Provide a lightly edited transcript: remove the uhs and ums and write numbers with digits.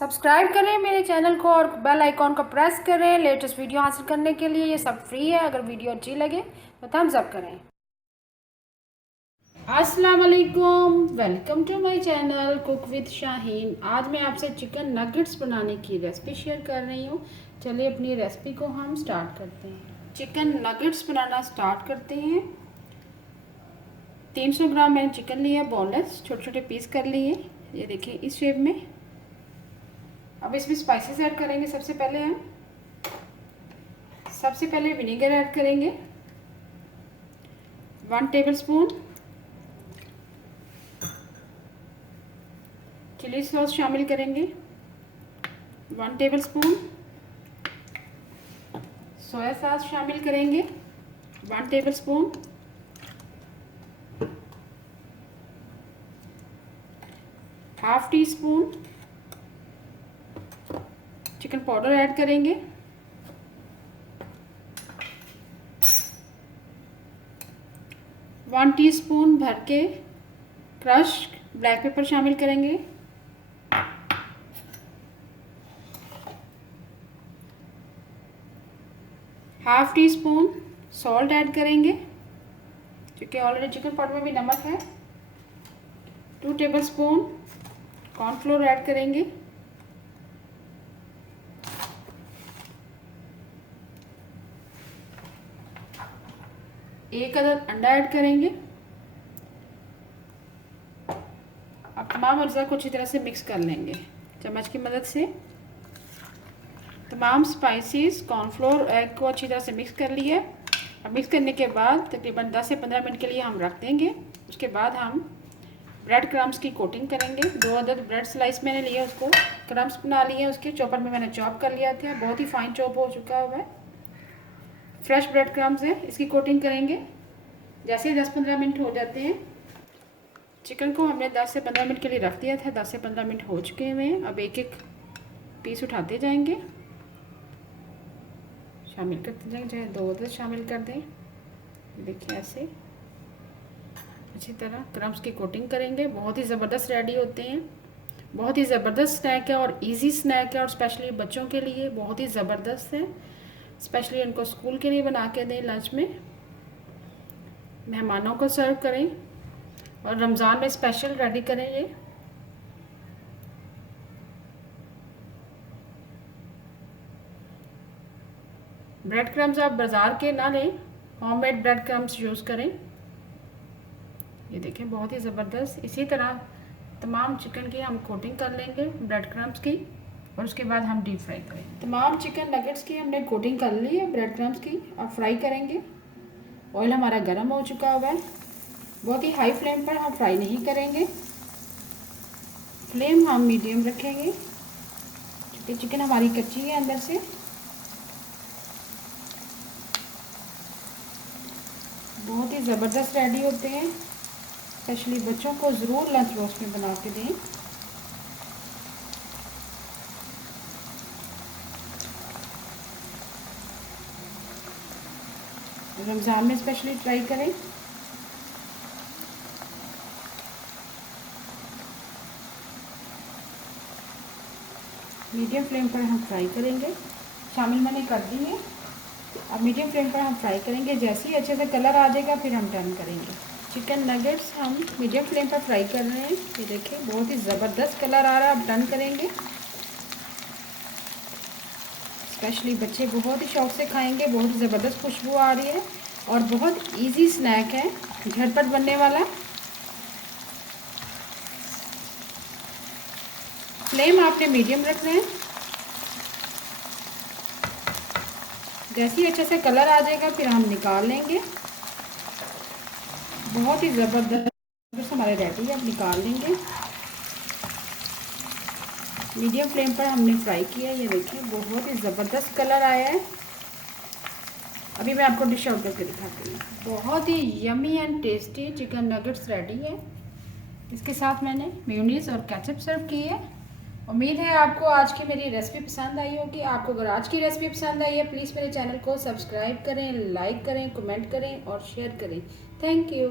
Subscribe करें मेरे channel को और बेल आइकॉन को प्रेस करें लेटेस्ट वीडियो हासिल करने के लिए। ये सब फ्री है। अगर वीडियो अच्छी लगे तो थम्स अप करें। अस्सलाम वालेकुम, welcome to my channel cook with Shaheen. आज मैं आपसे चिकन नगेट्स बनाने की रेसिपी शेयर कर रही हूँ। चलिए अपनी रेसिपी को हम स्टार्ट करते हैं। चिकन नगेट्स बनाना स्टार्ट करते हैं। 300 ग्राम मैंने चिकन लिया, बोनलेस, छोटे छोटे पीस कर लिए। ये देखिए इस शेप में। अब इसमें स्पाइसेस ऐड करेंगे। सबसे पहले विनेगर ऐड करेंगे 1 टेबलस्पून। चिली सॉस शामिल करेंगे 1 टेबलस्पून। सोया सॉस शामिल करेंगे 1 tablespoon. Half tea spoon chicken powder add करेंगे। वन टीस्पून भर के क्रश ब्लैक पेपर शामिल करेंगे। Half tea spoon salt add करेंगे क्योंकि ऑलरेडी चिकन पाउडर में भी नमक है। 2 टेबलस्पून कॉर्नफ्लोर ऐड करेंगे। एक अदद अंडा ऐड करेंगे। अब तमाम अज्जा को अच्छी तरह से मिक्स कर लेंगे चम्मच की मदद से। तमाम स्पाइसेस, कॉर्नफ्लोर, एग को अच्छी तरह से मिक्स कर लिया। अब मिक्स करने के बाद तकरीबन 10 से 15 मिनट के लिए हम रख देंगे। उसके बाद हम ब्रेड क्रम्स की कोटिंग करेंगे। 2 अदद ब्रेड स्लाइस मैंने लिए, उसको क्रम्स बना लिए। उसके चॉपर में मैंने चॉप कर लिया था, बहुत ही फाइन चॉप हो चुका हुआ है। फ्रेश ब्रेड क्रम्स है, इसकी कोटिंग करेंगे। जैसे ही 10-15 मिनट हो जाते हैं, चिकन को हमने 10 से 15 मिनट के लिए रख दिया था। 10 से 15 मिनट हो चुके हुए हैं। अब एक एक पीस उठाते जाएंगे, शामिल करते जाएंगे। चाहे 2 अदद शामिल कर दें। देखिए ऐसे अच्छी तरह क्रम्स की कोटिंग करेंगे। बहुत ही ज़बरदस्त रेडी होते हैं। बहुत ही ज़बरदस्त स्नैक है और इजी स्नैक है, और स्पेशली बच्चों के लिए बहुत ही ज़बरदस्त है। स्पेशली उनको स्कूल के लिए बना के दें, लंच में मेहमानों को सर्व करें, और रमज़ान में स्पेशल रेडी करें। ये ब्रेड क्रम्स आप बाज़ार के ना लें, होममेड ब्रेड क्रम्स यूज़ करें। ये देखें बहुत ही ज़बरदस्त। इसी तरह तमाम चिकन की हम कोटिंग कर लेंगे ब्रेड क्रम्स की, और उसके बाद हम डीप फ्राई करेंगे। तमाम चिकन नगेट्स की हमने कोटिंग कर ली है ब्रेड क्रम्स की। अब फ्राई करेंगे। ऑयल हमारा गर्म हो चुका हुआ है। बहुत ही हाई फ्लेम पर हम फ्राई नहीं करेंगे, फ्लेम हम मीडियम रखेंगे क्योंकि चिकन हमारी कच्ची है अंदर से। बहुत ही ज़बरदस्त रेडी होते हैं। स्पेशली बच्चों को ज़रूर लंच बॉक्स में बना के दें। रमज़ान में स्पेशली ट्राई करें। मीडियम फ्लेम पर हम फ्राई करेंगे। शामिल मैंने कर दी है। अब मीडियम फ्लेम पर हम फ्राई करेंगे। जैसे ही अच्छे से कलर आ जाएगा फिर हम टर्न करेंगे। चिकन नगेट्स हम मीडियम फ्लेम पर फ्राई कर रहे हैं। ये देखिए बहुत ही ज़बरदस्त कलर आ रहा है। अब टर्न करेंगे। स्पेशली बच्चे बहुत ही शौक से खाएंगे। बहुत ही ज़बरदस्त खुशबू आ रही है और बहुत इजी स्नैक है, झटपट बनने वाला। फ्लेम आपने मीडियम रखना है। जैसे ही अच्छे से कलर आ जाएगा फिर हम निकाल लेंगे। बहुत ही ज़बरदस्त हमारे रेडी है। अब निकाल लेंगे। मीडियम फ्लेम पर हमने फ्राई किया। ये देखिए बहुत ही ज़बरदस्त कलर आया है। अभी मैं आपको डिश आउट करके दिखाती हूँ। बहुत ही yummy and tasty chicken nuggets ready है। इसके साथ मैंने मेयोनीज और केचप सर्व की है। उम्मीद है आपको आज की मेरी रेसिपी पसंद आई होगी। आपको अगर आज की रेसिपी पसंद आई है प्लीज़ मेरे चैनल को सब्सक्राइब करें, लाइक करें, कमेंट करें और शेयर करें। Thank you.